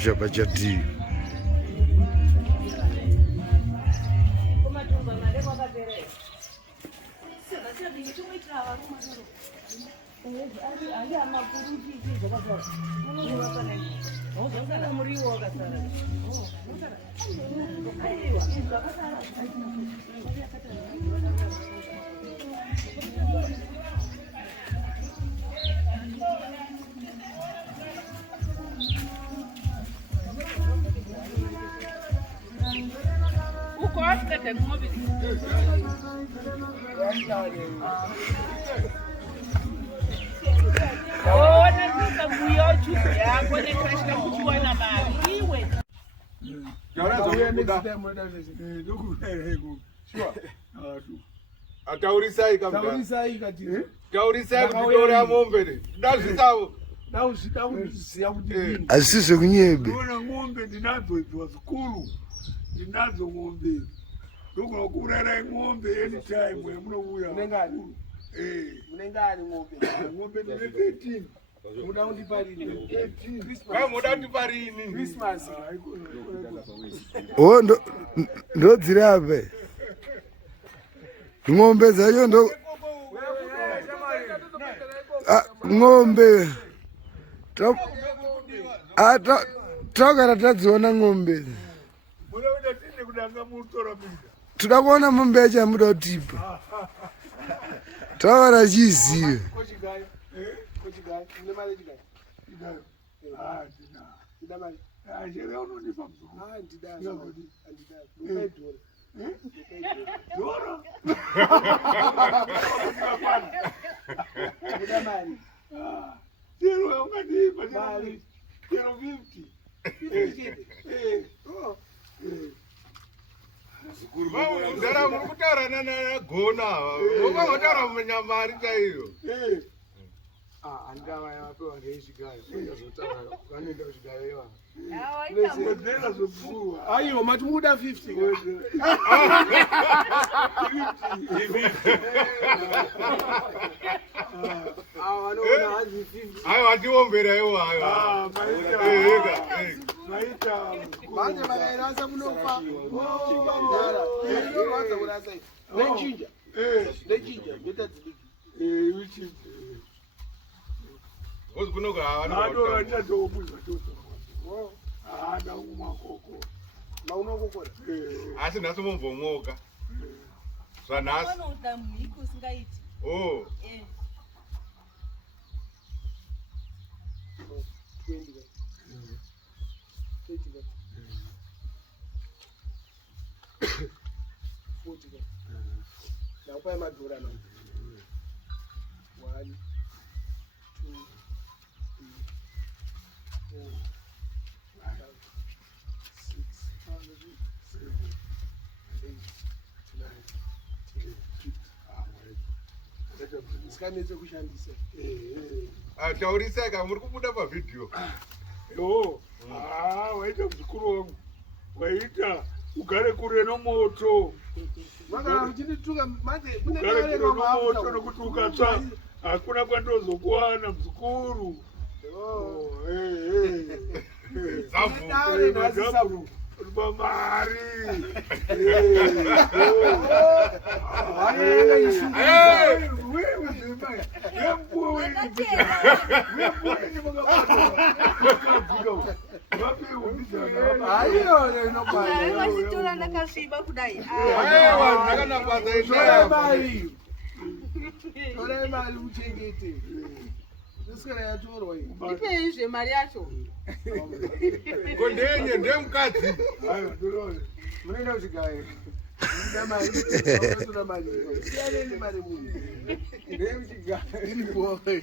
Mangurenje pa Chatira. Ataurisai kama taurisai Chatira taurisai kutora ng'ombe ndazitawo ndauziya kuti asise kunyebe ndona ng'ombe ndinadzo dzikuru ndinadzo ng'ombe ndokurera ng'ombe anytime yamunouya unengani unengani ng'ombe ndine 13 muda undiparini 13 muda undiparini Christmas oh ndodzirape ng'ombe zayo ndo ng'ombe takara tadziona ng'ombe toda kuona mombe yacho yamuda kutipa takara chizive Ndara mukutara nana gona ngoba ngotara munyamari chaiyo andava yapewa ngeizvigayo zvotara vanenda zvigayo ndezera zvobuwa aiwa mati muda 50 aiwa ndiombera iwo aiwa maita manje makairasa munofa nechinja ndetadzidiki kunoga havana asi nhasi mumbomwoka zvanhasi naupai madhora 1 sikanetse kushandisa taurisaka muri kubuda pavhidhiyo waita muzukuru wangu waita ugare kure nomoto ugare kure nomoto nokuti ukatsva hakuna kwandozokuwana muzukuru zabvu mari Ipe mari yacho. Kondenye ndemukadzi. Ayo ndorore. Munenda kuchigaye. Ndida mari. Ndida mari. Siyane mari munhu. Ndemchigaye. Ndiri boy.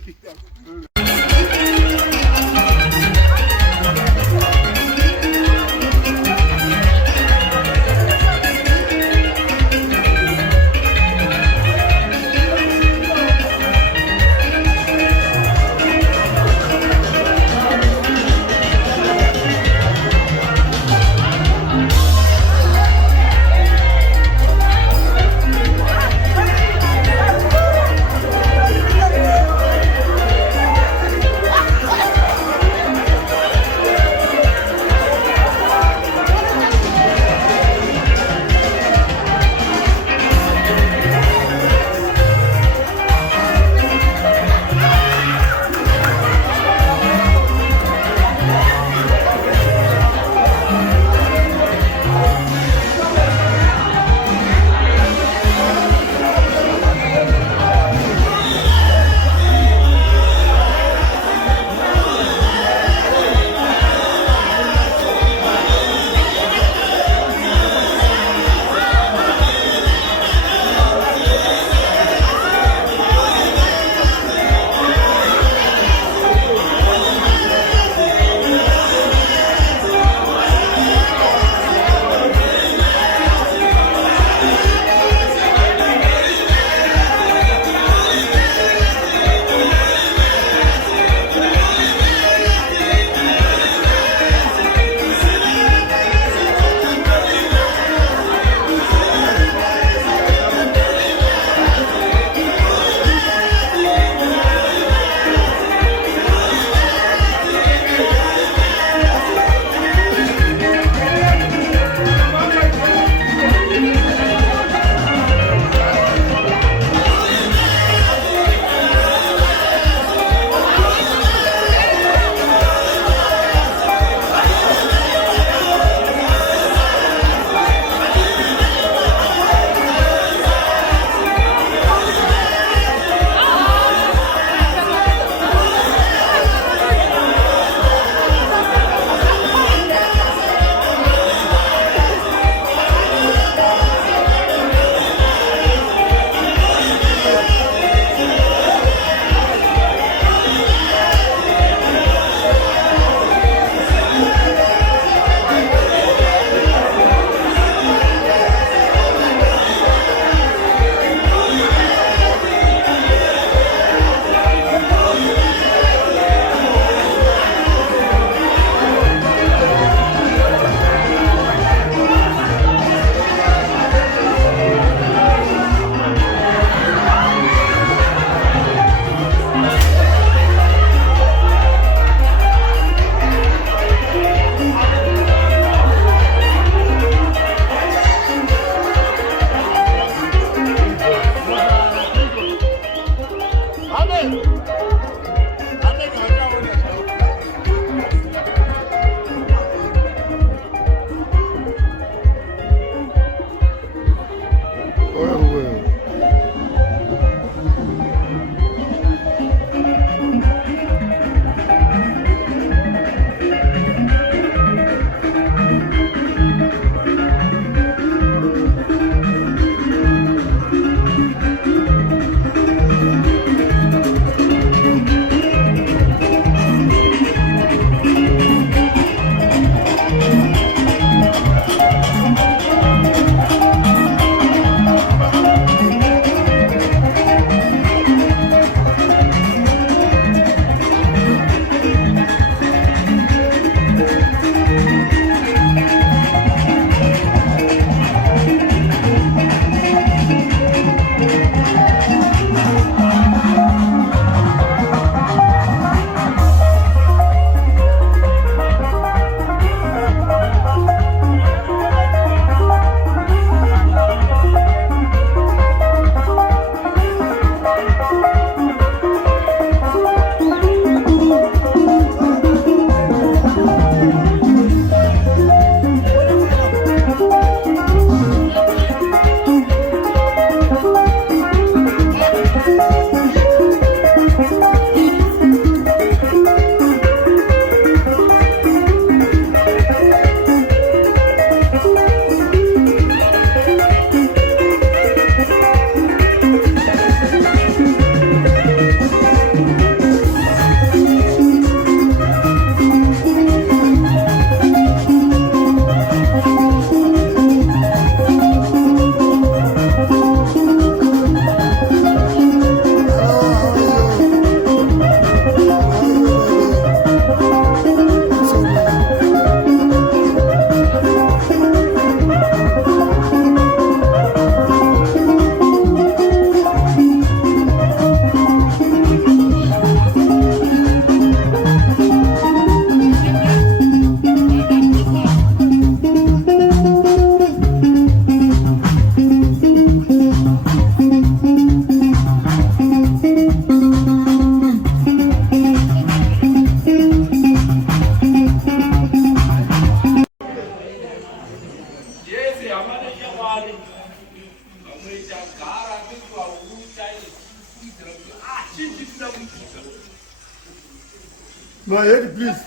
My head, please.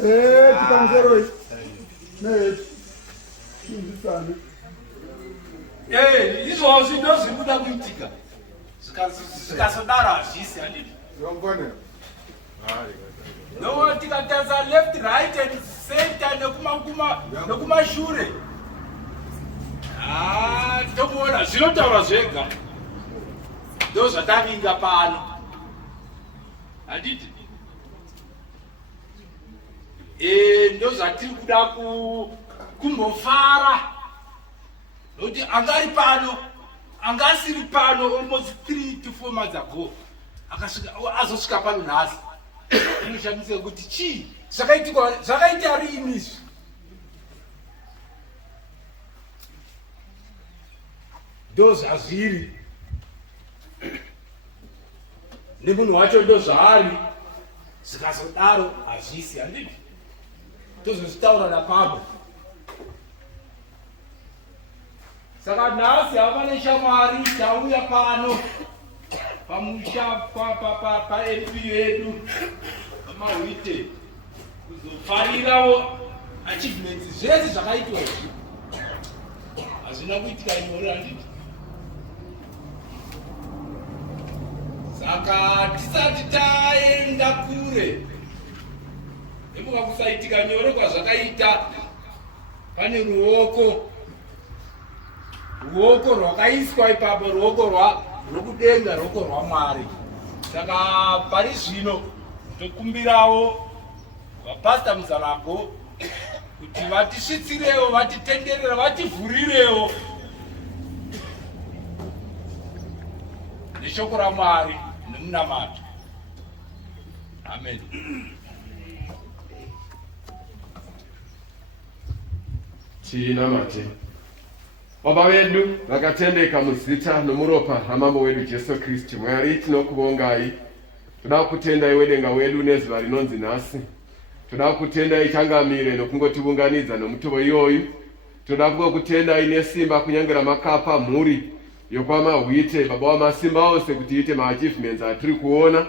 Hey, Titanzero. Hey, izvozvo ndozviri kuda kuitika zvikasodaro hazvisi handiti no tikatarisa left right and center nekumashure tomuona zvinotaura zvega ndo zvatavinga pano handiti ndo zvatiri kuda kumbofara nokuti angari pano angasiri pano almost 3 to 4 months ago azosvika pano nhasi unoshamisa kuti chii zvakaita riini izvi ndo zvazviri nemunhu wacho ndo zvaari zvikazodaro hazvisi handiti tozozvitaura napamwe saka nhasi havane shamwari tauya pano pamusha pa-mp yedu pamawite kuzofarirawo achievements zvese zvakaitwa izvi hazvina kuitika nyore handiti saka tisati taenda kure nemuka kusaitika nyore kwazvakaita pane ruoko rwakaiswa ipapo ruoko rwokudenga ruoko rwaMwari saka pari zvino tokumbirawo vapasta muzanako kuti vatisvitsirewo vatitenderere vativhurirewo neshoko raMwari nemunamato amen. Tinamate. Baba wedu vakatendeka muzita nomuropa ramambo wedu Jesu Kristu Mwari tinokuvongai toda kutenda iwedenga wedu nezuva rinonzi nhasi toda kutenda ichangamire nokungotiunganidza nomutovo iyoyu toda kutenda ine simba kunyangera makapa mhuri yokwamahwite baba wamasimba ose kuti ite maachievements atiri kuona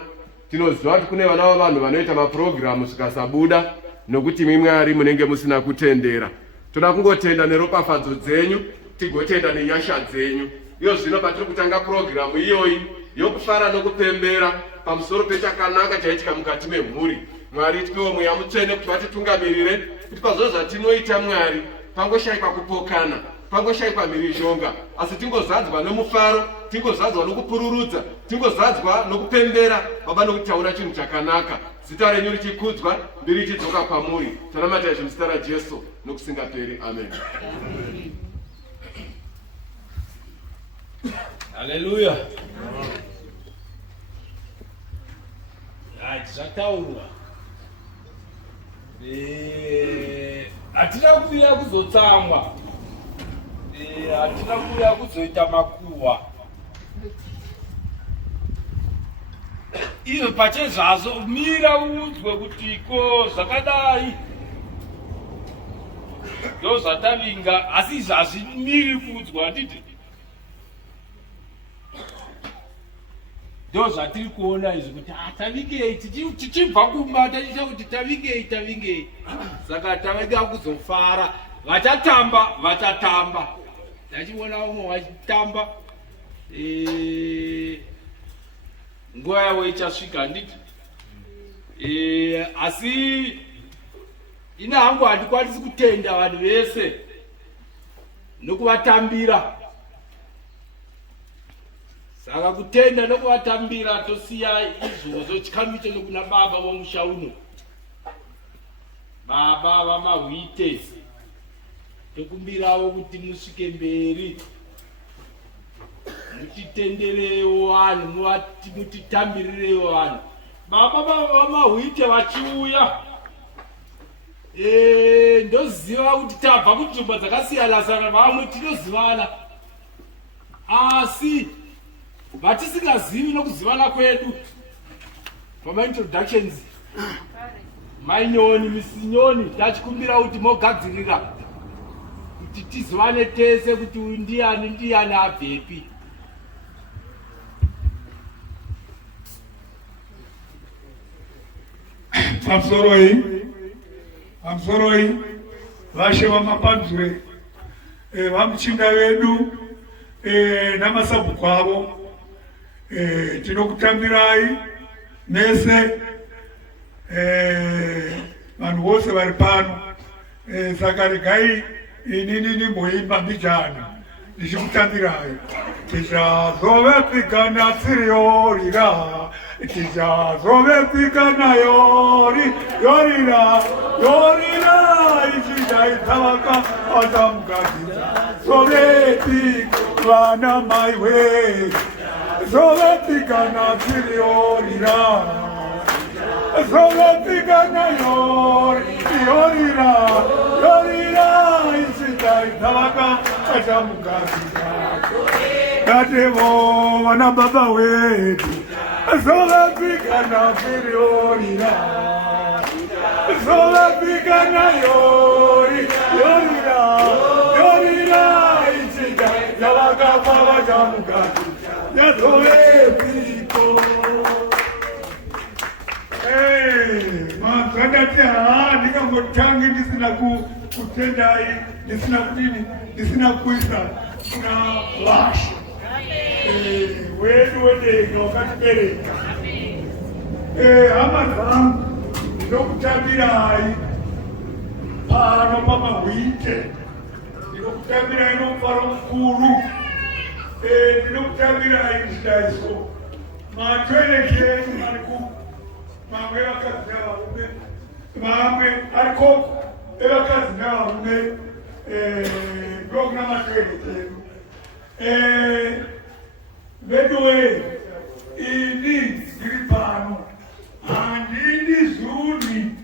tinoziva kuti kune vana vavanhu vanoita mapurogiramu zvikasabuda nokuti mimwari munenge musina kutendera toda kungotenda neropafadzo dzenyu tigotenda nenyasha dzenyu iyo zvino patiri kutanga purogiramu iyoyi yokufara nokupembera pamusoro pechakanaka chaitika mukati memhuri Mwari twiwo mweya mutsvene kuti vatitungamirire kuti pazvo zvatinoita Mwari pangoshayikwa kupokana pangoshayikwa mhirizhonga asi tingozadzwa nomufaro tingozadzwa nokupururudza tingozadzwa nokupembera baba nokuti taona chinhu chakanaka zita renyu richikudzwa mbiri ichidzoka kwamuri tanamata izvi muzita raJesu nokusingaperi amen. Haleluya. Zvataurwa hatina kuuya kuzotsamwa hatina kuuya kuzoita makuhwa iwe pachezvazvo mira udzwe kuti ko zvakadai ndo zvatavinga asi izvi hazvimiri kuudzwa handiti ndo zvatiri kuona izvi kuti tavingei tichibva kuma tachiita kuti tavingei saka tavega kuzofara vachatamba tachiona umwe wachitamba nguva yavo ichasvika handiti asi ina hangu handikwanisi kutenda vanhu vese nokuvatambira saka kutenda nokuvatambira tosiya izvozvo chikamu icho nokuna baba vomusha uno baba vamahwite tokumbirawo kuti musvike mberi mutitenderewo vanhu mutitambirirewo vanhu baba vamahwite vachiuya ndoziva kuti tabva kunzvimbo dzakasiyana vamwe tinozivana asi vatisingazivi nokuzivana kwedu pamaintroductions mainyoni misinyoni tachikumbira kuti mogadzirira kuti tizivane tese kuti uyu ndiani abvepi Amsoroi vashe vamapanzwe vamuchinda vedu namasabhuku avo tinokutambirai mese vanhu vose vari pano saka regai inini nimboimba mbijana ndichikutambirai tichazovepikana tiriyorira tichazovepikana yorira ichidaitavaka atamukadira zovepika vana mai we zovepikana tiriyorira zovepikana yorira ichidaitavaka atamukadira katevo vana baba wedu zovepikana tiriyorira zovepikana yorira ichidaitavaka atamukadira yazovepiko mazandati ndikangotange ndisina kutendai ndisina kuisa kuna vasha wedu wedenga wakatibereka hama dzangu ndinokutambirai pano pamahwite ndinokutambirai nomufaro mukuru ndinokutambirai zvidaiso matoileti mariku mamwe evakadzi navarume mamwe arikoko evakadzi navarume ndokuna matoileti edu veduwe ini ndiri pano handini zuni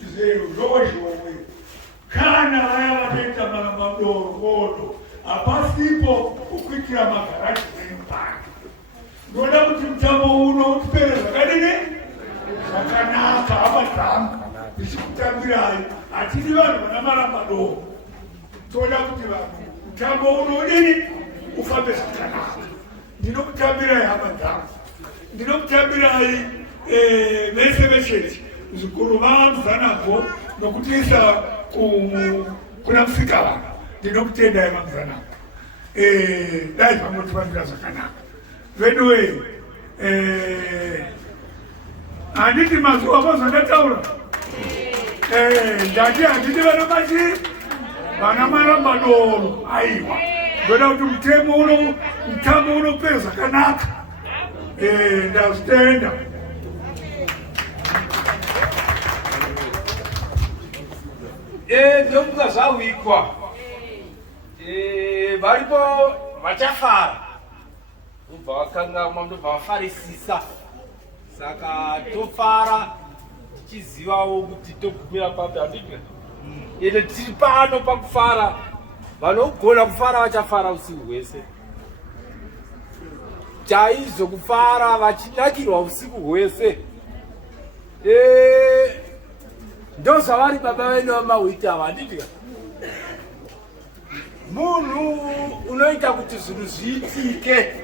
zvezhomwe kana vaya vanoita madorogodo hapasipo kukuitira magaraji enu pano ndoda kuti mutambo uno utipere zvakadini zvakanaka hama dzangu ndichikutambirai hatidi vanhu vana marambadomo toda kuti vanhu mutambo uno udini ufambe zvakanaka ndinokutambirai hama dzangu ndinokutambirai vese vecheti zvikuru vamuzanako nokutiisa kuna musikavana ndinokutendai mamuzanako dai vangotivambira zvakanaka veduwe handiti mazuva mazondataura ndati handiti vana marambadoro aiwa ndoda kuti mutambo unopera zvakanaka ndazvitenda ndokuga zvahwikwa varipo vachafara ubva vakangama ndobva vafarisisa saka tofara tichizivawo kuti togumira papi handidwe ende tiri pano pakufara vanogona kufara vachafara usiku hwese chaizvo kufara vachinakirwa usiku hwese ndozvavari baba vene vamahwiti ava handidya munhu unoita kuti zvinhu zviitike he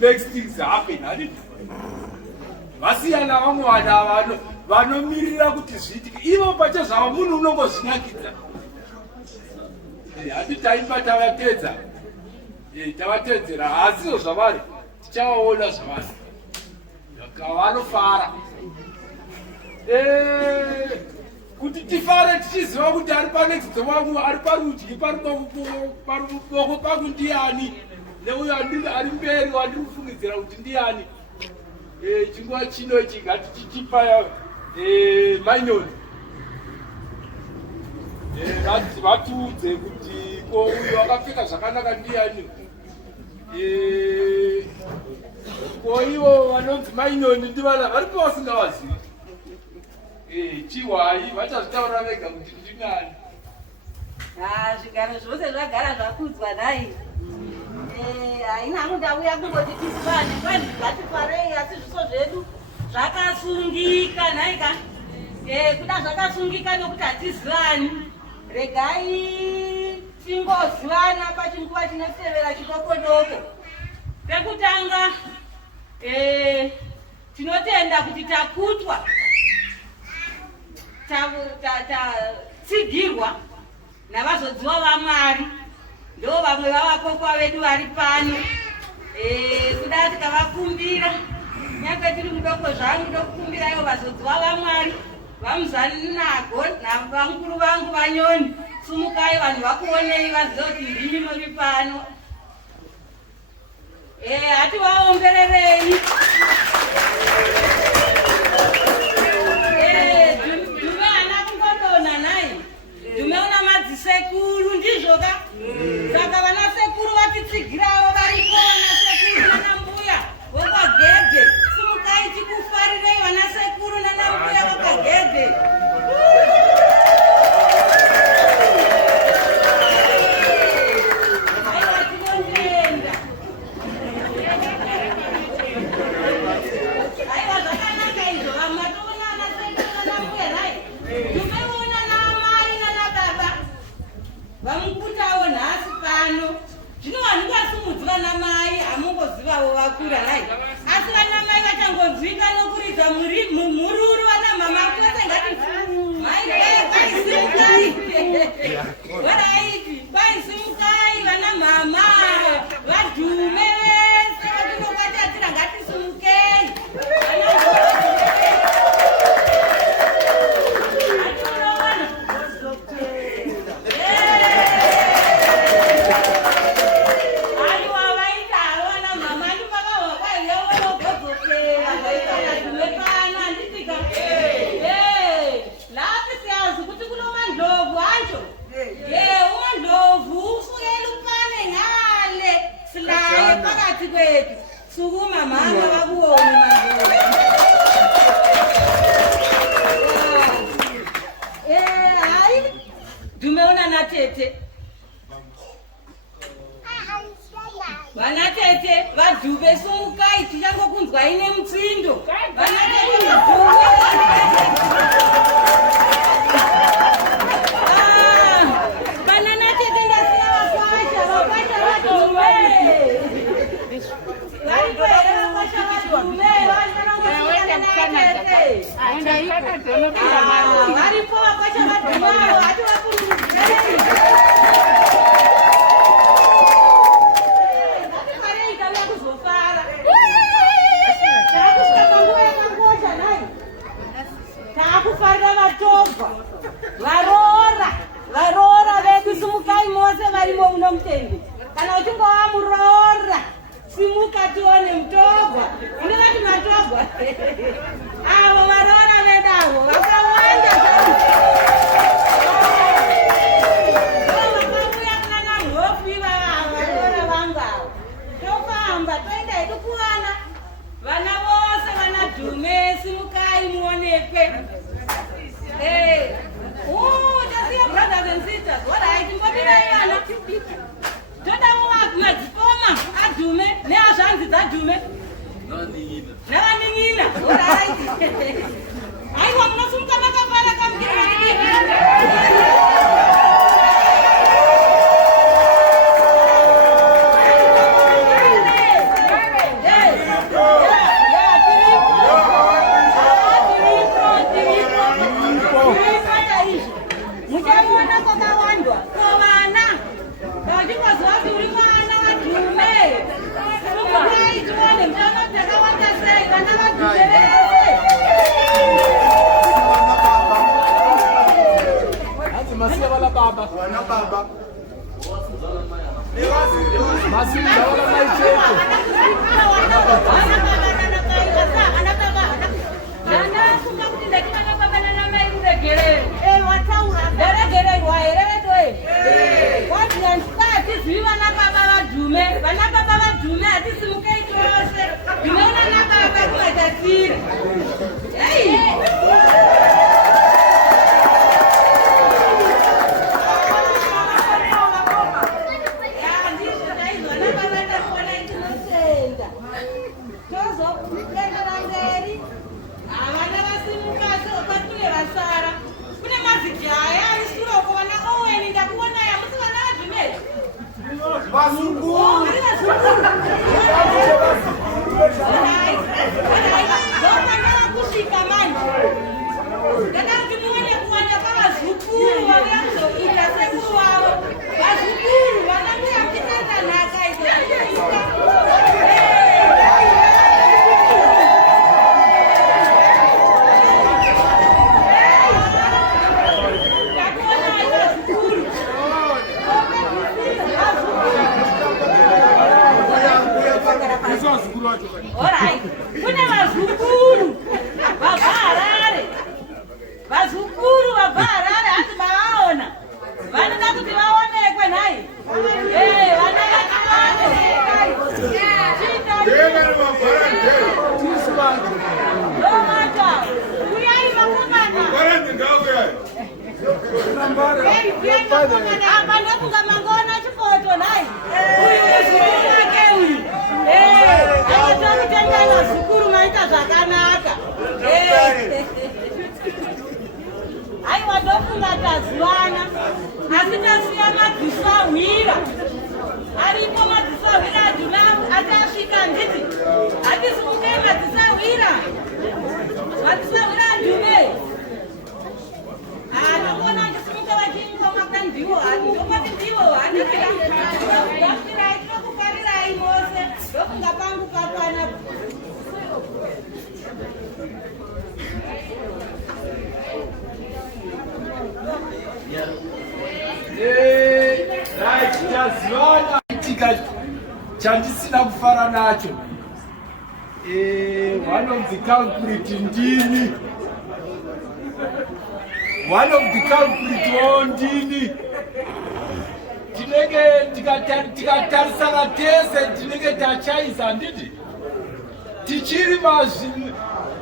makes things happen handidya vasiyana vamwe vanhu vanomirira kuti zviitike ivo pachezvavo munhu unongozvinakidza hati taimba tavatedzera asizo zvavari tichavaona zvavari kavanofara kuti tifare tichiziva kuti ari panexidzo wangu ari parudyi paruboshwe pangu ndiani neuyo ari mberi wandiri kufungidzira kuti ndiani chinguva chino ichi ngati tichipa manyoni vatiudze kuti ko uyo akapfeka zvakanaka ndiani ko ivo vanonzi mainoni ndivana varipo vasingavazivi chihwai vachazvitaurira vega kuti ndingani zvigaro zvose zvagara zvakudzwa nhai haina kundauya kungoti tizivane kwani ngatifarei asi zviso zvedu zvakasungika nhaika kuda zvakasungika nokuti hatizivani regai tingozivana pachinguva chinotevera chidoko doko pekutanga tinotenda kuti takutwa tsigirwa navazodziwa vaMwari. Ndo vamwe vavakokwa vedu vari pano. Kuda tikavakumbira nyangwe tiri mudoko zvangu ndokukumbira ivo vazodziwa vaMwari vamuzanago navamukuru vangu vanyoni. Sumukai vanhu vakuonei vazive kuti ndimi muri pano. Hati vaombererei. Dume hana kungodona nai. Dume una madzisekuru ndizvoka. Saka vana sekuru vatitsigirawo varipo vana sekuru nana mbuya vokagege. Sumukai tikufarirei vana sekuru nana mbuya vokagege. Vamukutawo nhasi pano. Zvino vanhu vasumudzwa namai hamungozivawo vakura nai. Asi vana mai vachangodzwika nokuridza mururu vana mama kutose ngati simukai. Waraiti simukai vana mama vadhume vese vatinokati atira ngati simukei. Sukuma mama vakuoni mangu. Hai Dumeona na tete. Vana tete vadhube sumukai tichangokunzwa ine mutsindo. Vana tete vadhube. Vana tete ndasina vakasha vadhube. Varora vedu sumukai mose varimo muno mutendi. Kana uchingowa murora simuka tuone mtogwa. Ndivati matogwa. Avo varora vedavo vakawanda sana. Vakamuya kunana nhofi varora vangu avo. Tofamba toenda hedu kuvana. Vana vose vana dhume simukai muonekwe. Tasiya brothers and sisters. Alright, mbobira yana. Toda madzikoma adhume neazvanzi dzadhume nevaning'ina. Alright. Aiwa munosumuka makafara kamukira. Muchamuona kwakawandwa kwavana. Ndachingozvati uri mwana vadhume. Sumukai tione mutano dzakawanda sei vana vadhume vese. Hanzi masiya vala baba. Vana baba. Masiya vala maitete. Vana baba vadhume hatisumukei tose. Ndinoona nababa kumatatira. Vazunguru. Alright. Kune vazukuru vabharare. Vazukuru vabharare hati vaona. Vanoda kuti vaonekwe nhai. Vana aiwa ndofunga tazivana asi tasiya madziso ahwira aripo madziso ahwira adhuna atasvika nditi hatisumukei madziso ahwira adhume anokona achisumuka vachiingomakwa ndivo ndokoti ndivo handikugafirirai tinokufarirai mose ndofunga pangu pakwana tazivana itika chandisina kufara nacho vanonzi culprit ndini one of the culprit ondini tinenge tikatarisana tese tinenge tachaisa nditi tichiri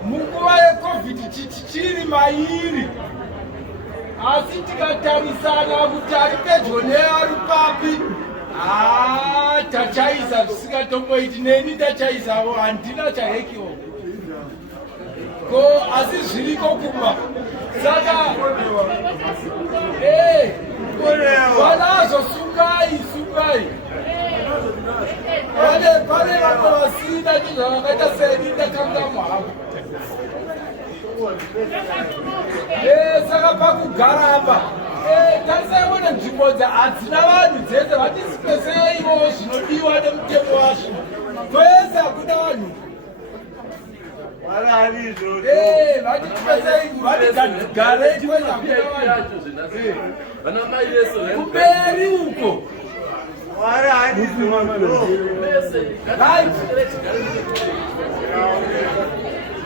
munguva yecovid tichiri mairi asi tikatarisana kuti ari pedyo neari papi tachaisa zvisingatomboiti neni ndachaisawo handina chahekiwo ko asi zviriko kuma saka vanazvo sungai pane vamwe vasina chizvavakaita seni ndakanga mhavo saka pakugara apa tarisaiona nzvimbo hadzina vanhu dzese vatisipeseivo zvinodiwa nemutemo wazvo kwese hakuna vanhu kumberi uko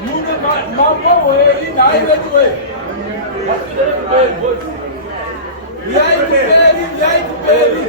mune mambohweri nhai vetuwe uyai kumberi uyai kumberi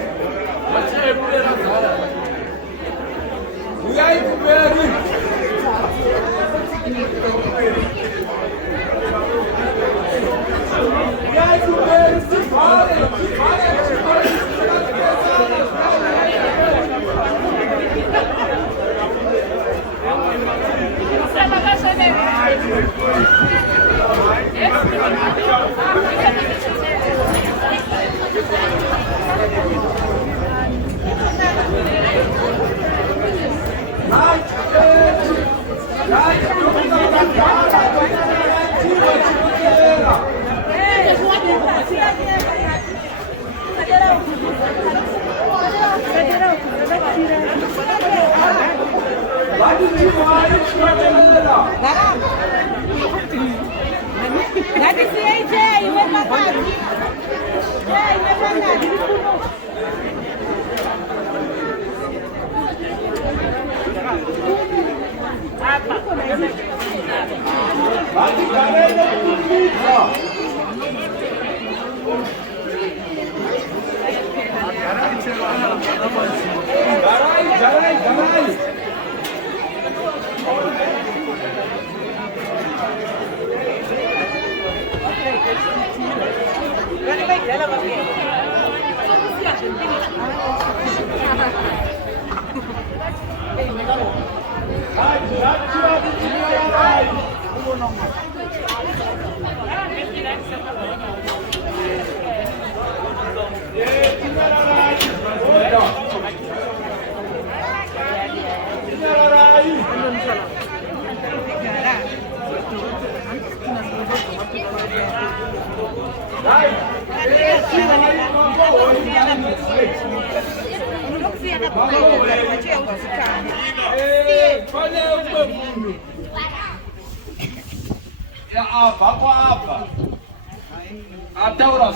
ataura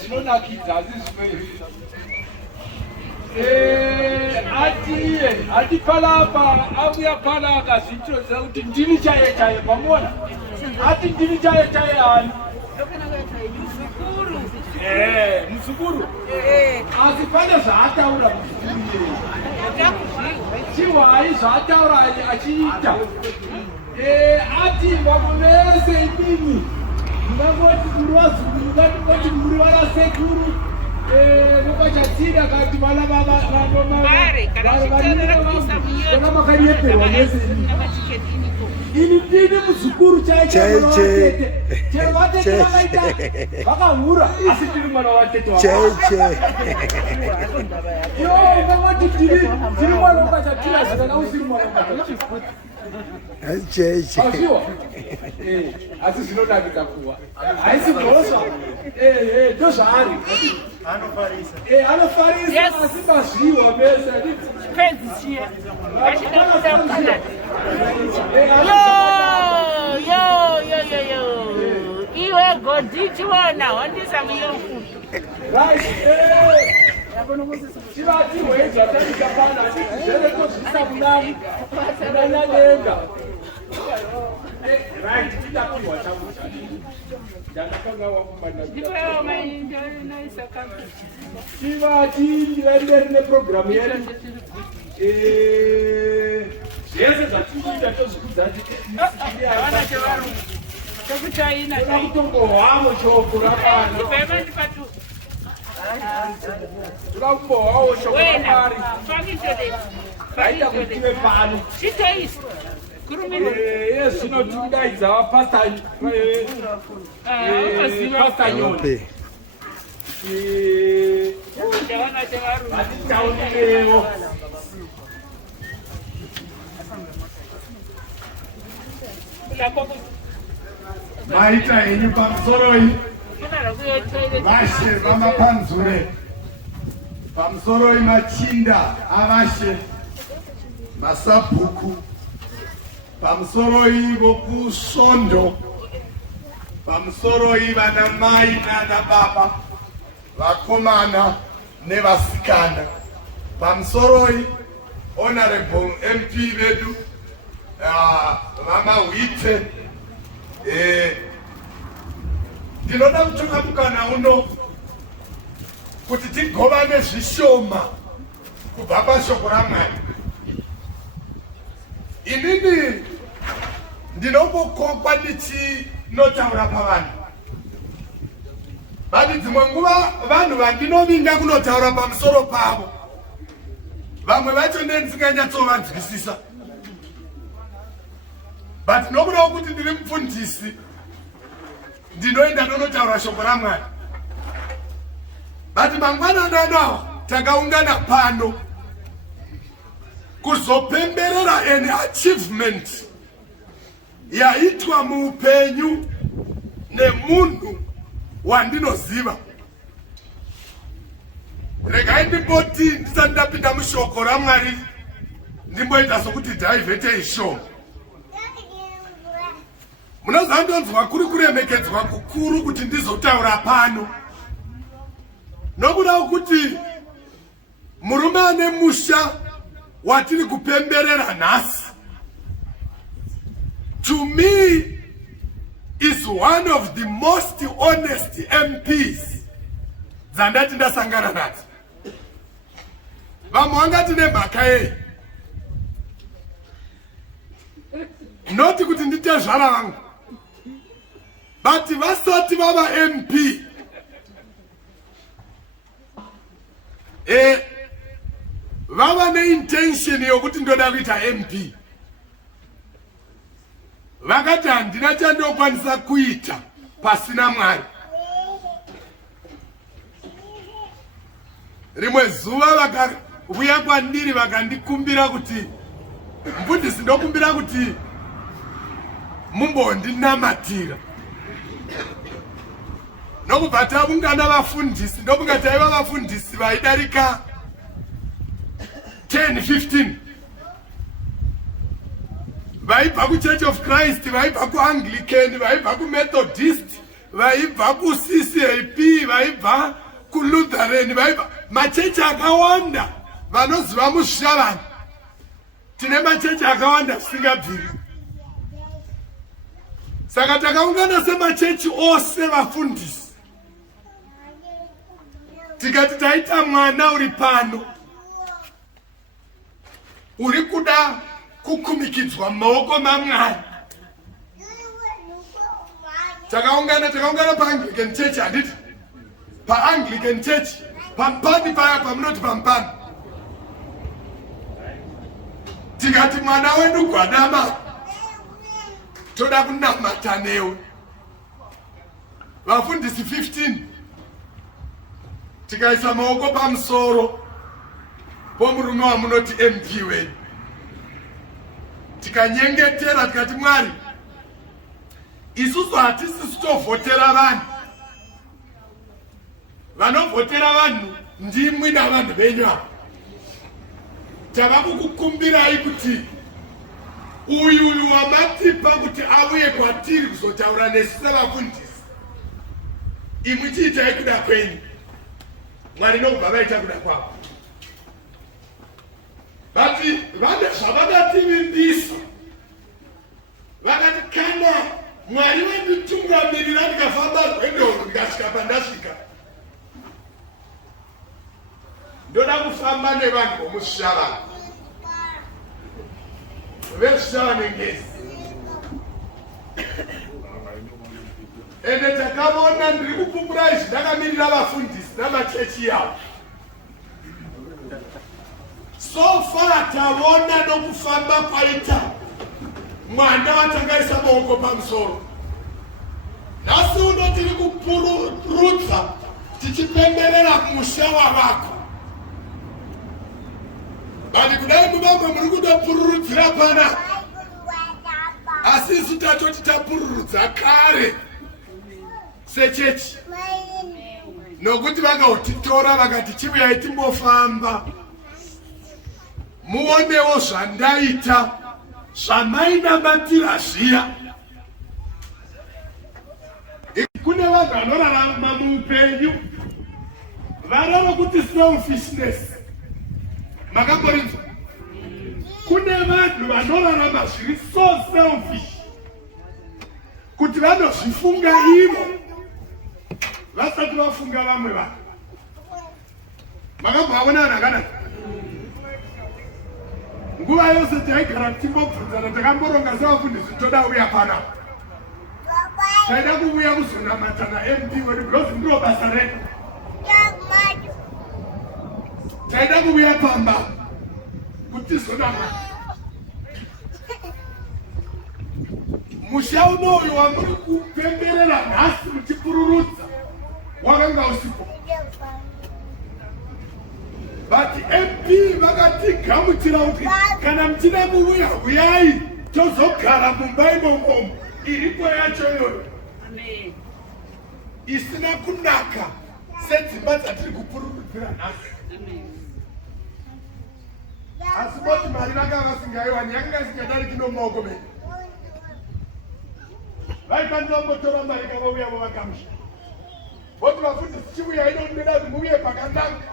zvinonakidza asi zvimwe ati palapa abuya pala akazvitonza kuti ndini chaiye chaiye pamona ati ndini chaiye chaiye ani muzukuru asi pane zvaataura muzukuru chiwai zvaataura achiita ati vamwe vese imini ndingangoti muri vazukuru ngandingoti muri vana sekuru nokachatira kati vana vamakanyeperwa nese ini ndini muzukuru chaicheiche chero vatete vakaita vakahura asi tiri mwana watete vamati tiri mwana wakachatira zvikana usiri mwana wakachatira asi zvinodavika kuwa haisi gosva ndozvaari anofarisa asi mazviwa mese iwe godichiwana wandisa muyuku chivati Hwezha tanika pana zverekozvisa munani unanyadenga chitapiwa changu ndakanga chivati ndivaenderi neprogramu yedu zvese zvatinoita tozvikudzakutombohwamo shoko rapana tikakumbohwawo shoko rapari aita kuti tive pano zvino tindaidza vapasta nyoni vatitaunirewo maita henyu pamusoroi vashe vamapanzure pamusoroi machinda avashe masabhuku pamusoroi vokusvondo pamusoroi vana mai nana baba vakomana nevasikana pamusoroi honorable MP vedu Mawite ndinoda kutora mukana uno kuti tigovane zvishoma kubva pashoko raMwari. Inini ndinombokokwa ndichinotaura pavanhu, bati dzimwe nguva vanhu vandinovinga kunotaura pamusoro pavo vamwe vacho ndendisinganyatsovanzwisisa, but nokudawo kuti ndiri mupfundisi ndinoenda ndonotaura shoko raMwari. But mangwanani anawa takaungana pano kuzopemberera an achievement yaitwa muupenyu nemunhu wandinoziva. Regai ndimboti ndisati ndapinda mushoko raMwari ndimboita sokuti dhaivhete ishoma. Munoziva ndonzwa kuri kuremekedzwa kukuru kuti ndizotaura pano, nokuda kuti murume ane musha watiri kupemberera nhasi, to me is one of the most honest MPs dzandati ndasangana nadzo. Vamwe vangati nemhaka yei, noti kuti ndite zvara vangu, but vasati vava MP vava neintention yokuti ndoda kuita MP. Vakati handina chandokwanisa kuita pasina Mwari. Rimwe zuva vakauya kwandiri vakandikumbira kuti mufundisi, ndokumbira kuti mumbondinamatira. Nokubva taungana vafundisi, ndokunga taiva vafundisi vaidarika 10-15, vaibva kuChurch of Christ, vaibva kuAnglican, vaibva kuMethodist, vaibva kuCCAP, vaibva kuLutheran, vaibva machechi akawanda vanoziva Muzvishavane tine machechi akawanda zvisingabviri. Saka takaungana semachechi ose vafundisi tikati taita mwana uri pano uri kuda kukumikidzwa mumaoko maMwari. Takaungana paAnglican Church, handiti paAnglican Church pampani paya pamunoti pampani. Tikati mwana wedu Gwadama toda kunamata newe. Vafundisi 15 tikaisa maoko pamusoro pomurume wamunoti MP wedu. Tikanyengetera tikati Mwari, isusu hatisisi tovhotera vanhu. Vanovhotera vanhu ndimwi navanhu venyu apa. Tava kukukumbirai kuti uyu wamatipa kuti auye kwatiri kuzotaura nesu sevafundisi, imwi chiitai kuda kwenyu. Mwari nokubva vaita kuda kwavo. Vati vane zvavakativimbisa. Vakati kana Mwari venditungamirira ndikafamba rwendo ndikasvika pandasvika, ndoda kufamba nevanhu voMuzvishavane. Vezvishavane ngezi. Ende takavona ndiri kupupura izvi ndakamirira vafundisi namachechi yavo. So far tavona nokufamba kwaita mwana vatangaisa maoko pamusoro. Nhasi uno tiri kupururudza tichipemberera kumusha wavako. Vati kudai muvamwe muri kutopururudzira pana, asi isu tatoti tapururudza kare sechechi. Nokuti vakautitora vakati chiuyai timbofamba muonewo zvandaita zvamainamatira zviya. Kune vanhu vanorarama muupenyu varava kuti selfishness. Makakorinzwa? Kune vanhu vanorarama zviri so selfish kuti vanozvifunga ivo vasati vafunga vamwe vanhu. Makambvaona vanhu akanaka? Nguva yose taigara timbobvunzana, takamboronga sevafundisi toda uya panapa. Taida kuuya kuzonamata naMP wedu because ndiro basa redu. Taida kuuya pamba kuti zonamata. Musha unoyu wamuri kupemberera nhasi muchipururudza wakanga usipo. But MP vakatigamuchira kuti kana muchida kuuya uyai tozogara mumba imomo iripo yacho iyoyo. Isina kunaka sedzimba dzatiri kupururudzira nhasi. Asi kuti mari vakanga vasingaiwani yakanga isingadariki nomumaoko medu. Vaikwanisa kumbotora mari kavauya vakamusha. Voti vafundisi chiuya inondoda kuti muuye pakanaka.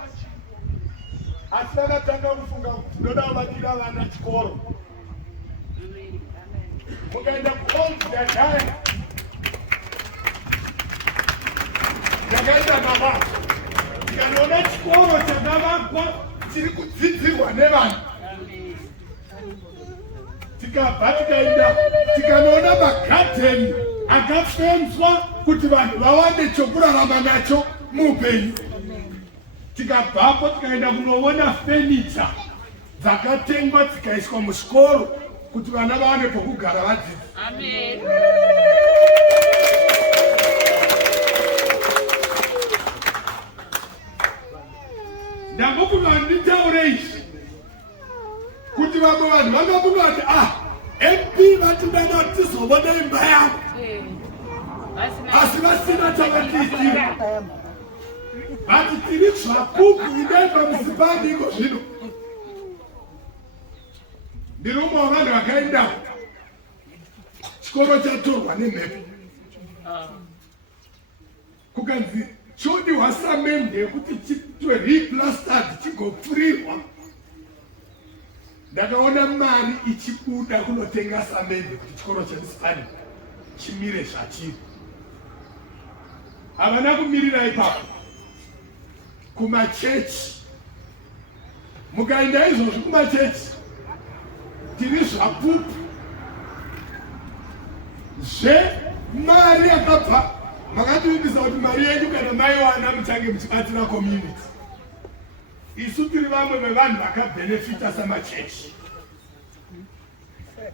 Asi vakatanga kufunga kuti ndoda kuvakira vana chikoro. Mukaenda kuOldza Tyre yakaita mabasa, tikanoona chikoro chakavakwa chiri kudzidzirwa nevanhu. Tikabva tikaenda tikanoona magadheni akafenzwa kuti vanhu vawane chokurarama nacho muupenyu. Tikabvapo tikaenda kunoona furniture dzakatengwa dzikaiswa muchikoro kuti vana vawane pokugara vadzidzi. Amen. Ndambofuna nditaure izvi kuti vamwe vanhu vangafunga kuti MP vatidana kuti tizovona imba yavo, asi vasina chavatiitira. Vati tiri zvapupu idai pamusipani iko zvino. Ndiri umwe wavanhu vakaenda chikoro chatorwa nemhepo. Kukanzi chodiwa samende yekuti chitwe replastered chigopfurirwa ndakaona mari ichibuda kunotenga samende kuti chikoro chemusipani chimire zvachiri. Havana kumirira ipapo kumachechi. Mukaenda izvozvo kumachechi tiri zvapupu mari yakabva makativimbisa kuti mari yenyu kana maiwana muchange muchibatira community. Isu tiri vamwe vevanhu vakabhenefita samachechi.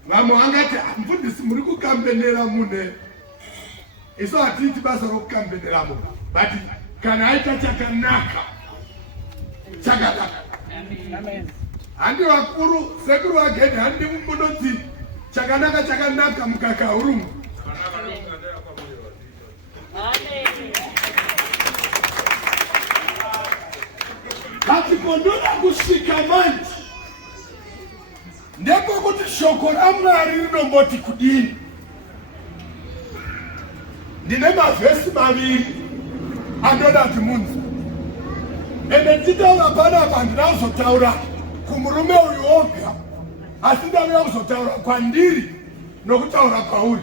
Vamwe vangati mufundisi muri kukambenera munhu. Isu hatiiti basa rokukambenera munhu, but kana aita chakanaka chakanaka. Handi vakuru sekuru vageni handi munoti chakanaka chakanaka mukaka urungu. Katikondora kusvika manje ndepekuti shoko raMwari rinomboti kudini. Ndine mavhesi maviri anoda kuti munzi. Ende nditaura panapa ndinazotaura kumurume uyu oga, asi ndauya kuzotaura kwandiri nokutaura kwauri.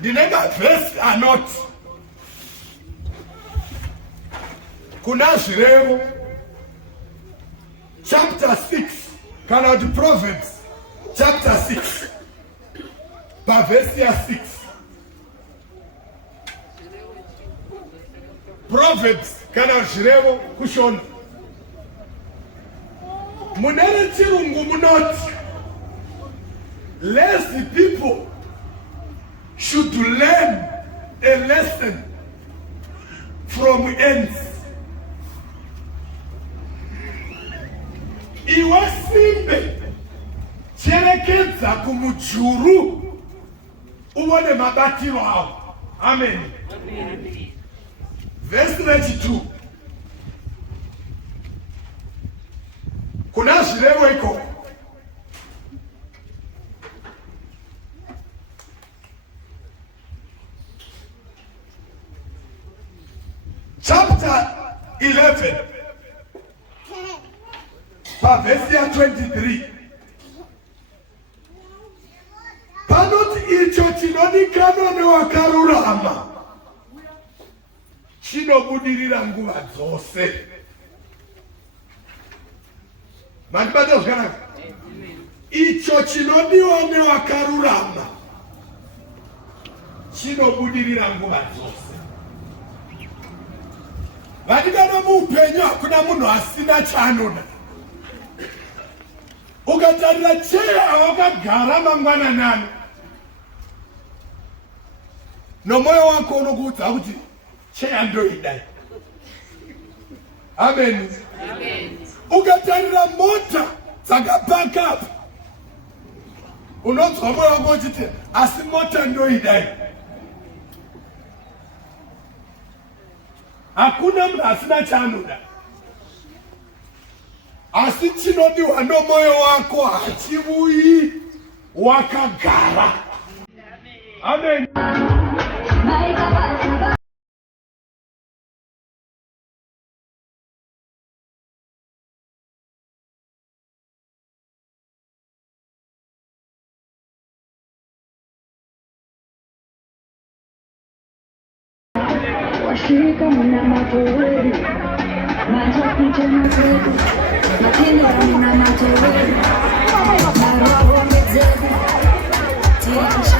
Ndine mavhesi anoti kuna zvirevo chapter 6 kana kuti Proverbs chapter 6 pavhesi ya 6. Proverbs kana zvirevo kushona. Munere chirungu munoti lazy people should learn a lesson from ants. Iwe simbe cherekedza kumujuru uone mabatiro avo. Amen. Verse 32. Kuna zvirevo iko. Chapter 11. Verse 23. Panoti icho chinodikanwa newakarurama chinobudirira nguva dzose. Mandibata zvakanaka. Icho chinodiwa newakarurama chinobudirira nguva dzose. Vadikana muupenyu hakuna munhu asina chaanoda. Ukatarira cheya awakagara mangwananani nomoyo wako unokuudza kuti cheya ndoidai. Amen. Ukatarira mota dzakapaka apa unonzwa moyo wako uchiti asi mota ndoidai. Hakuna munhu asina chaanoda, asi chinodiwa nomoyo wako hachivuyi wakagara. Amen. Sheckom na matoweri, matapita na zetu, matenda na matoweri, maroho Wedzera, Tinashe,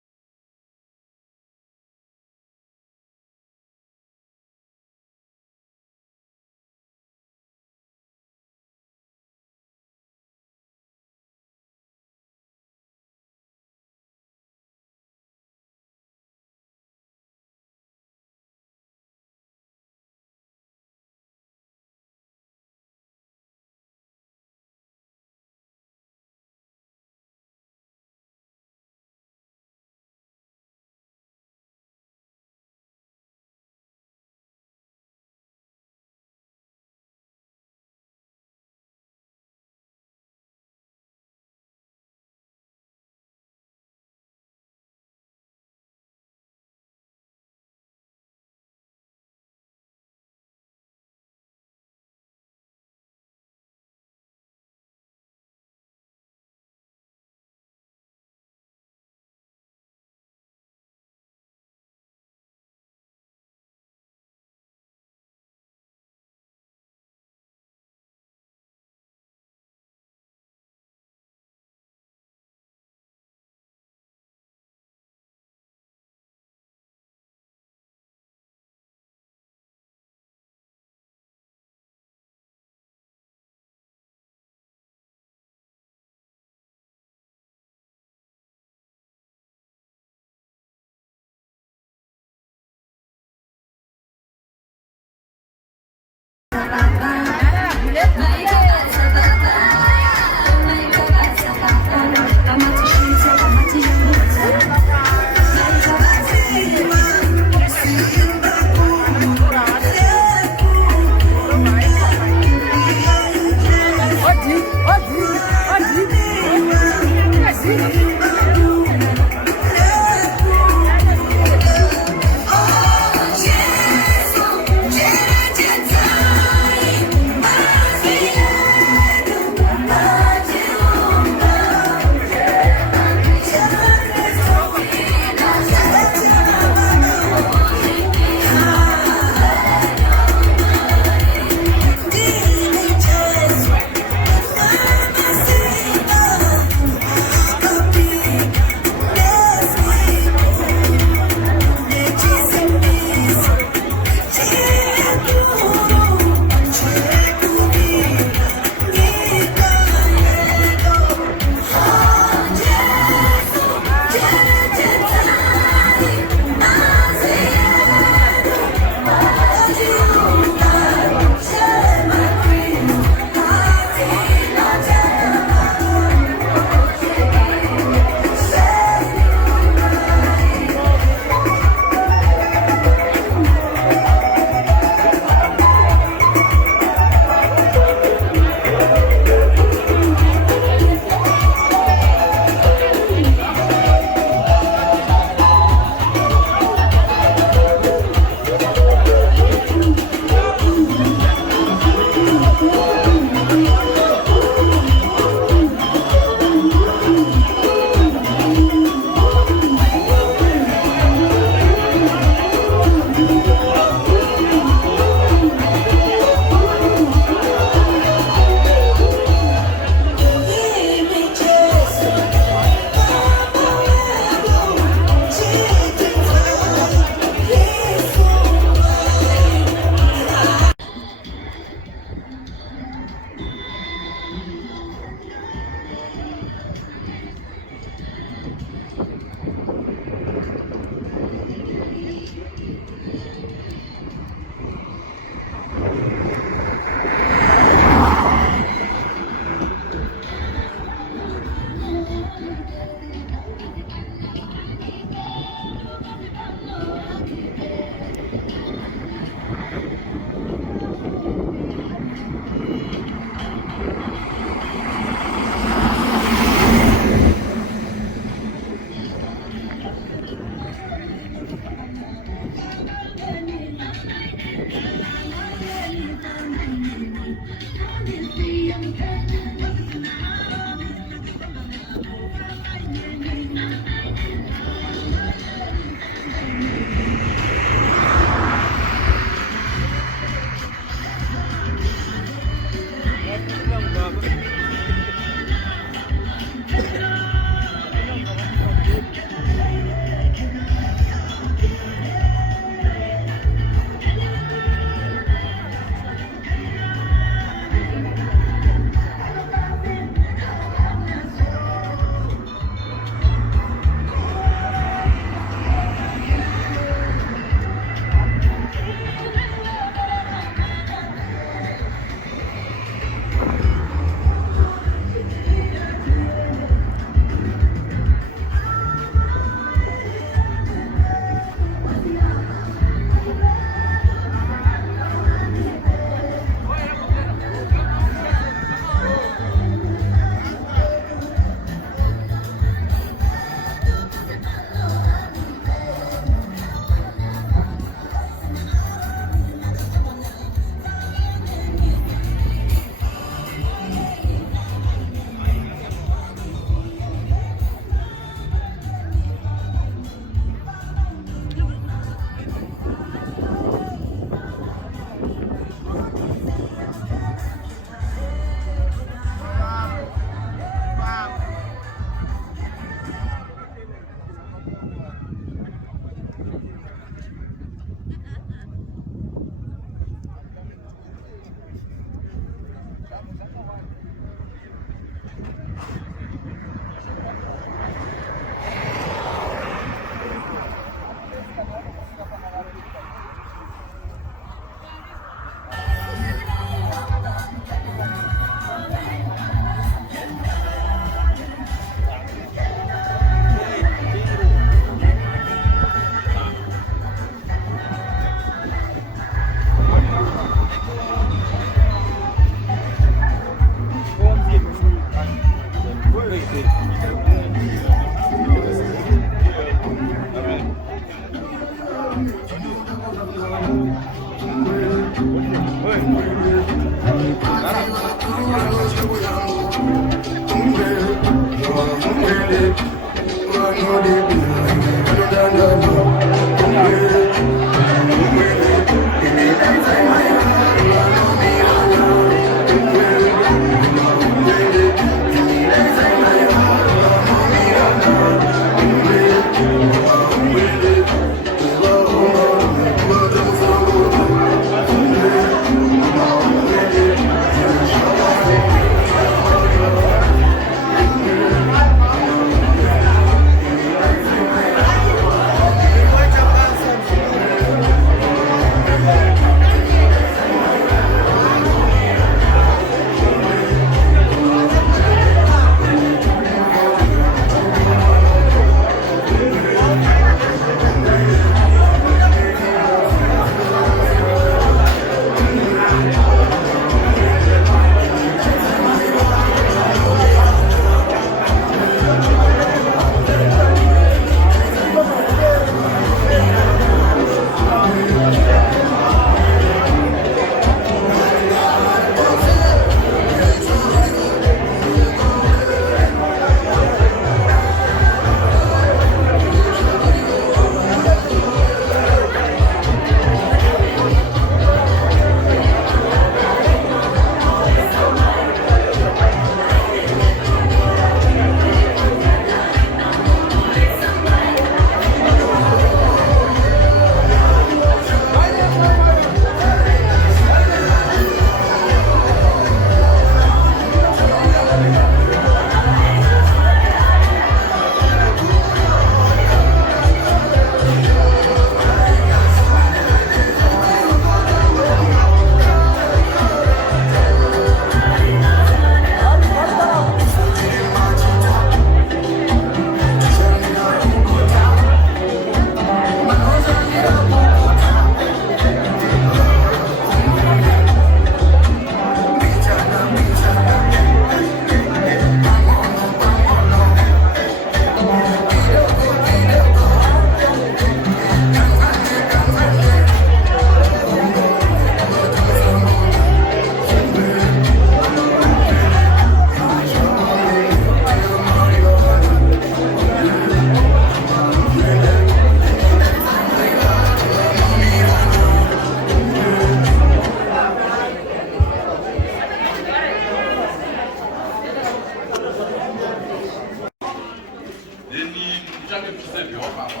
Ngatitange kuchiseviwa papa.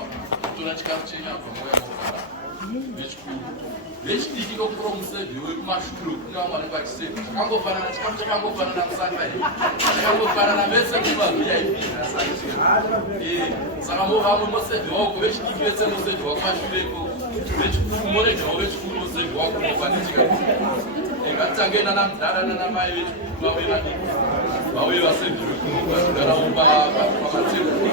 Tora chikafu chenyama moya mofara. Vechidiki kokura musevi wekumashure kuna vamwe vachisevi. Chakangofanana chikafu chakangofanana musangari. Chakangofanana vese kuvaVIP. Saka vamwe musevi wako vechidiki vese musevi wekumashure ko. Vechikuru morejawo vechikuru musevi wako mofanisika. Ngatitange nana mudhara nana mai vechikuru vave vadiki. Vauye vasevi vekugara pamatebhuru.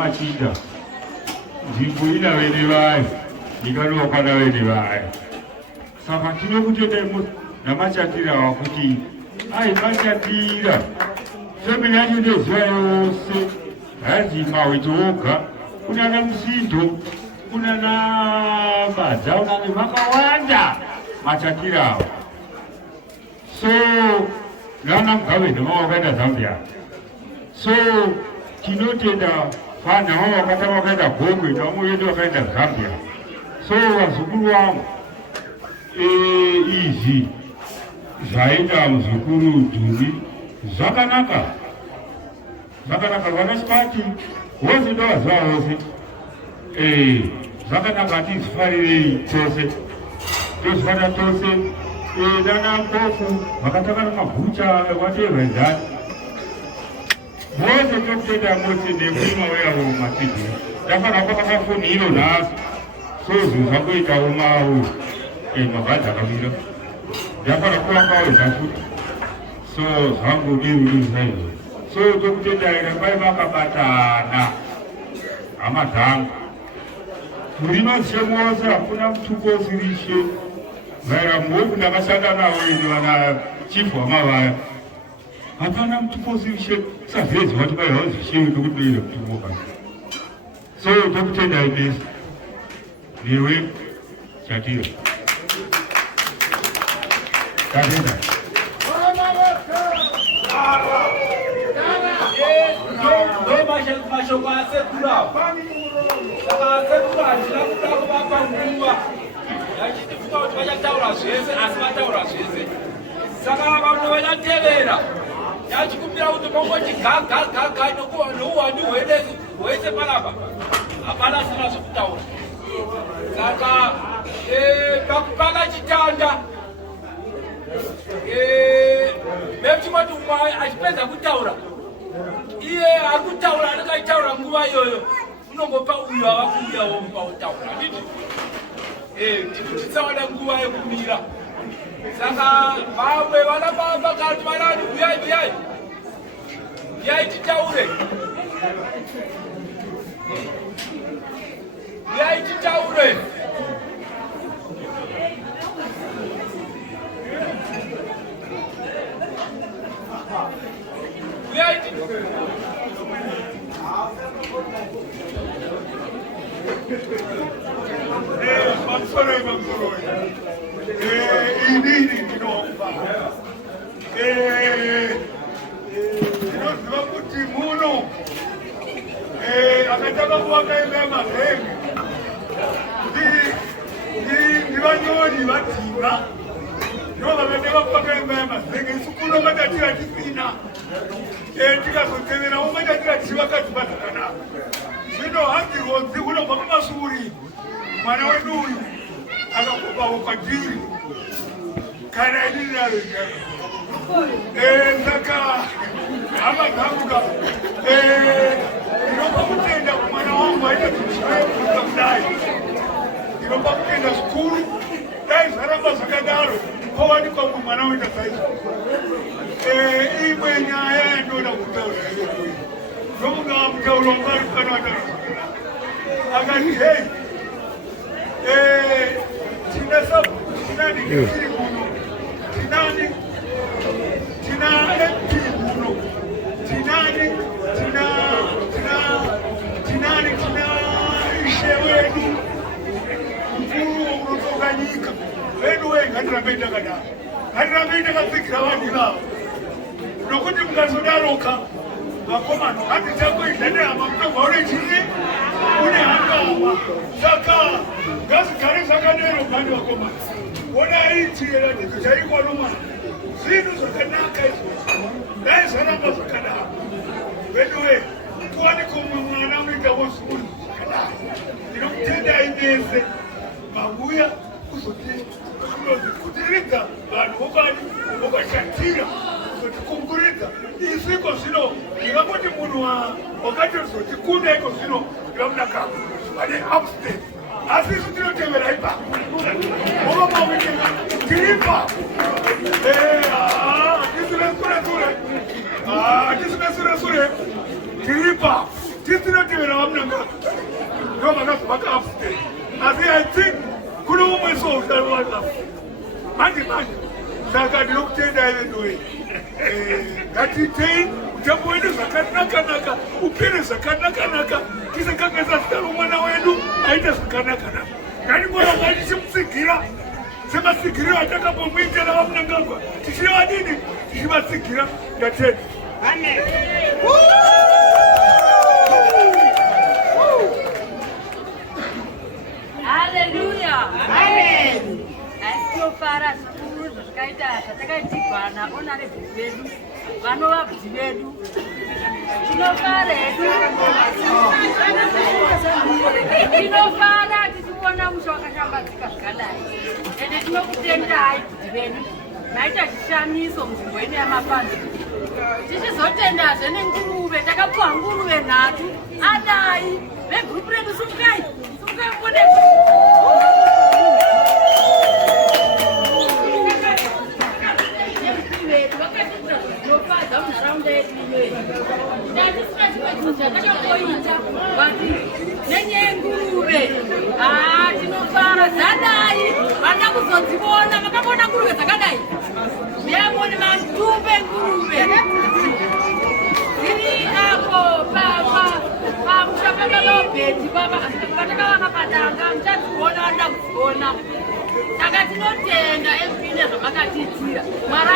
Namachida, Zipuina Venivai, Nikano Panavai. Safatino Kutemo, Namachatira or Kuti. I Machatira. Seminary de Zayose, Aji Mawite, Unanam Sinto, Unana Bazana Makawanda, Machatira. So, Lanam Kavit, more better Zambia. So, Kinoteda, Fana, Katama Kata Bogu, Tamuyo Kata Zambia. So, Wasukuru easy. Zaida Mzukuru Tuli, Zakanaka. Zakanaka Vanaspati, was it was it? Zakanaka is very close. Just what I told you, Dana Kofu, Makataka Bucha, whatever that. Was a good day most in the room away of Matiti. Dafanaka for Nilo Nas, so Zuzabuita Umau, in Mabata Camilo. Dafanaka is a foot. So, Hangu didn't say. So, took the Bakabata, Amatang. Murino Semosa, Punam to go to reach where I'm moving Nagasada now in Chief of Mawite. hapana mtupozivishe savezi vati vaihauzivishiwe tokutoire kutumoka so tokutendai besi newe Chatira tatenda mashoko asekura saka asekura handina kuda kuvapa nguva yachitifunga kuti vachataura zvese asi vataura zvese saka vamwe vachatevera yachikumbira kuti mongoti gagaga nouwandi hwese panapa hapana sina zvekutaura saka pakupaka chitanda mechimoti umwe achipedza kutaura iye akutaura anakaitaura nguva iyoyo unongopa uyo avakuuyawo pautaura handiti tikuti tisawada nguva yekumira saka vamwe vanapavakati vanani uyai titaure inini ndinofa ndinoziva kuti muno akataka kuvakaimba mazenge ndivanyori vatima ndivo vakataka kuvakaimba mazenge isu kuno matatira tisina tikazoteverawo matatira tivakatipa zvakanaka zvino hanzironzi unobva kumasuri mwana wedu uyu akakopawo kwatiri kana inini navezaa saka hama dzanguka ndinopa kutenda kumwana wangu aita kuchivaekuza kudai ndinopa kutenda zvikuru dai zvaramba zvakadaro kwawanikwa mumwe mwana uita saizvo imwe nyaya yandoda kutaura ndomungaa mutauro wangari kana wataura akati hei tinani tiri muno tinani tina MP muno tinani tina ishe wedu mkuru unotoka nyika wedu we ngatirambe takadaro ngatirambe takatsikira vanhu ivavo nokuti mukazodaroka vakomana hati chako izvanehama mutobva une chii une hangama saka ngazigare zvakadero ngani vakomana onai chiratidzo chaikono mwana zvinhu zvakanaka izvozvo dai zvaramba zvakadaro veduwe kuwanika umwe mwana unoitawo zvinhu zvakadaro ndinokutendai mese mabuya kuzotikudiridza vanhu vokani vokashatira kuzotikumburudza isiko zvino ndingangoti munhu wakati rizotikunda iko zvino ndingamunaka vane upstate asi isu tinotevera ipapo ova mawite tiri ipapo tisine tiri ipapo tisinotevera vamunanga ndo vakazovaka upstate asi I think kuno umwe souzaruvaka manje saka ndinokutendai veduwe ngatiitei mutambo wedu zvakanaka-naka upere zvakanaka-naka tisakangasa zita romwana wedu aita zvakanaka-naka ngatingoramba tichimutsigira semasigiriro atakambomwiitira vamunangagwa tichivadini tichivatsigira ngatenda Hallelujah. Amen. Asiofara zvikuru zvakaita zvatakaidzigwana honorable vedu vanovabvi vedu tinofara tinofara tichiona musha wakashambadzika zvakadai ende tinokutendai bvudzi vedu maita zvishamiso munzvimbo ino yamapando tichizotendazve nenguruve takapiwa nguruve 3 adai vegrupu redu sumukai mbone munharaunda yedu iyoyi ndatisinazvivaizvatakakoita vati nenyenguruve tinofara dzadai vana kuzodziona vakabona nguruve dzakadai ziyamoni ni mantupe nguruve. Ini hapo baba. Mshapenda lobeti baba. Kataka wakapatanga mchatuona anda kuona. Saka tinotenda empine zvamakatitira. Mwari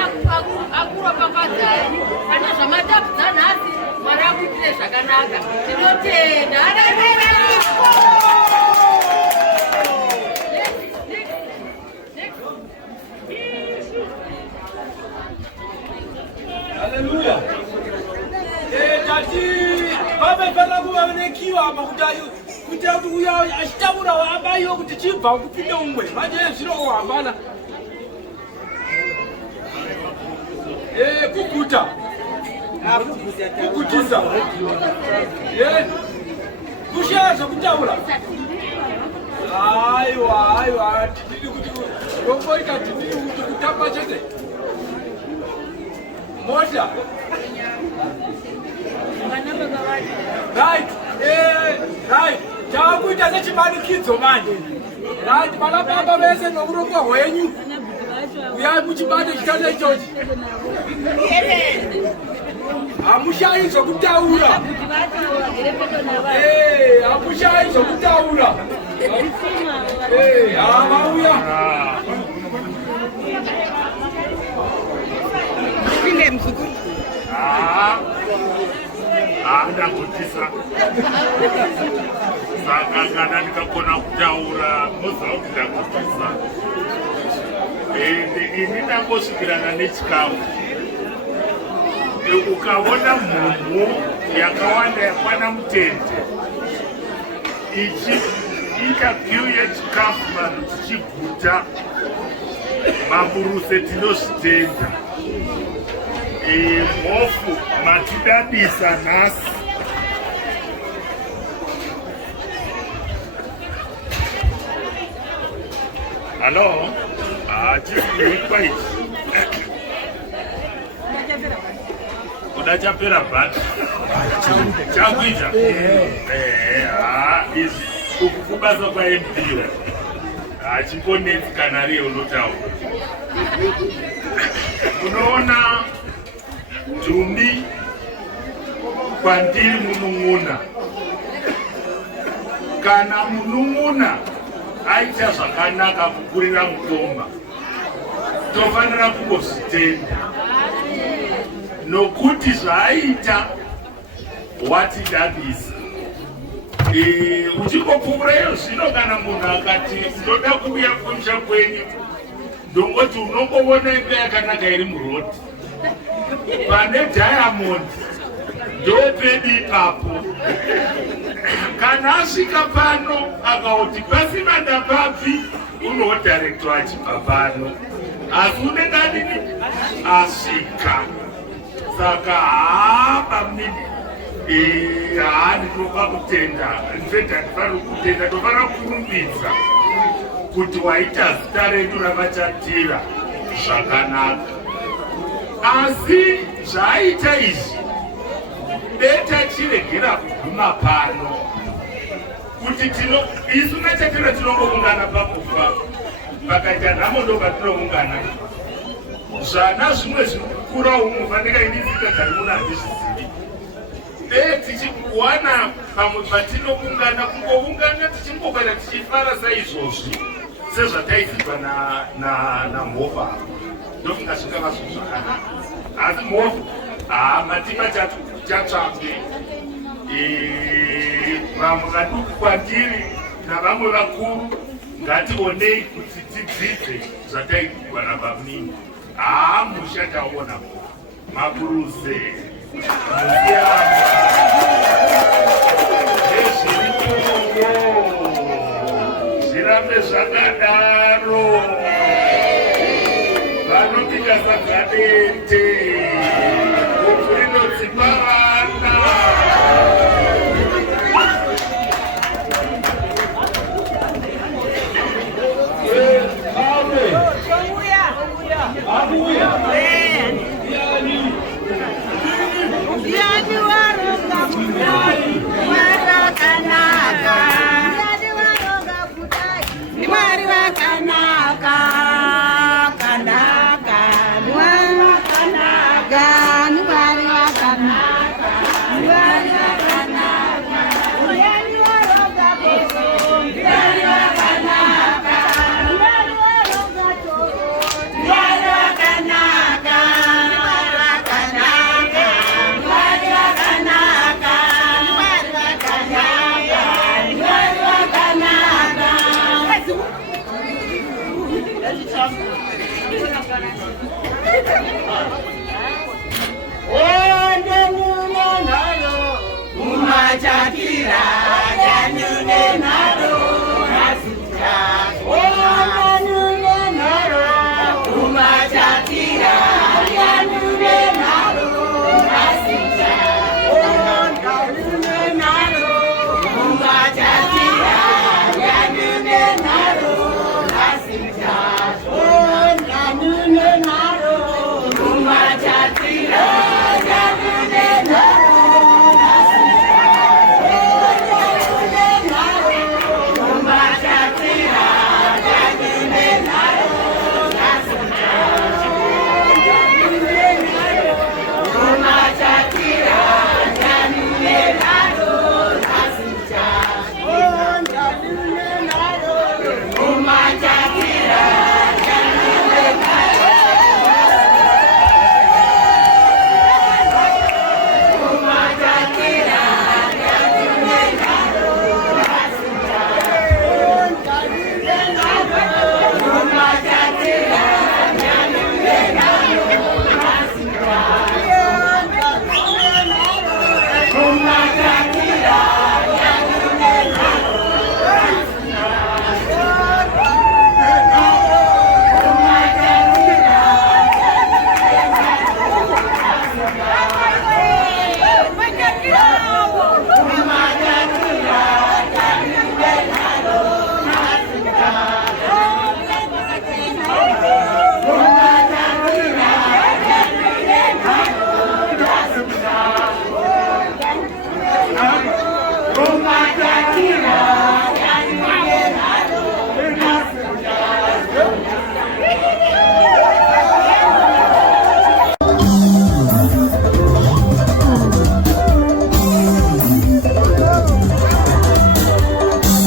akuropa padzaya. Kana zvamatapudza nhasi Mwari akuitire zvakanaka. Tinotenda. Hallelujah. Tati, baba pala kuva nekiwa makutayo. Kuti uya achitaura wabayo kuti chibva kupinda umwe. Manje zvino kuhambana. Kukuta. Kukutisa. Kushaya zvakutaura. Aiwa, tiri kuti rokoita tiri kuti kutamba chete. Mota. Right. Takuita sechimanikidzo manje. Right, mana baba vese nokurokwa hwenyu. Uyai muchibate chitanda ichochi. Hamushayi zvokutaura. Hamushayi zvokutaura. Mauya. Pinge mzukuru. Ndakutisa. Saka kana ndikakona kutaura moza kuti ndakutisa. Ini ndangosvikirana nechikafu. Ukaona mhumhu yakawanda yakwana mutende ichiita kiu yechikafu vanhu tichiguta maburuse tinozvitenda. Mhofu matidadisa nhasi. Halo? Chizikuikwa ichi. Kuda chapera bhati. Chagwija? Uku kubasa kwaMPO. Hachimponetsi kana riye unotaura. Unoona Jumi kwandiri munun'una. Kana munun'una aita zvakanaka kukurira mutomba, tofanira kungozvitenda nokuti zvaaita watidadisa. Uchingopfuurayo zvino kana munhu akati ndoda kuuya kumusha kwenyu, ndongoti unongoona imba yakanaka iri murodhi pane Diamond ndopedi ipapo. Kana asvika pano akauti pasina ndapapi, unoodirektwa achibva pano, asi unenge adini asvika. Saka bamini ndinopa kutenda, ndifenda ndifana kutenda, ndofana kurumbidza kuti waita zita redu ravachatira zvakanaka. Asi zvaaita izvi beta chiregera kuguma pano kuti isu nachatira tinongoungana pakufa, pakaita nhamo ndo patinoungana. Zvana zvimwe zviri kukura umu fanira ini zita dzari handizvizivi. Tichikuwana pamwe patinoungana, kungoungana tichingogara tichifara saizvozvi sezvataiziva namhova. Ndofunga zvingava zvinhu zvakanaka. Asi mhova matima chatsvambe vamwe vaduku kwandiri navamwe vakuru ngationei kuti tidzidze zvataitwa nabamini. Musha taona makuruse zvirambe zvakadaro. Vanopinda sagadete ukurinodzimba vana. Yani waronga Chatira, Nyanyune Nado.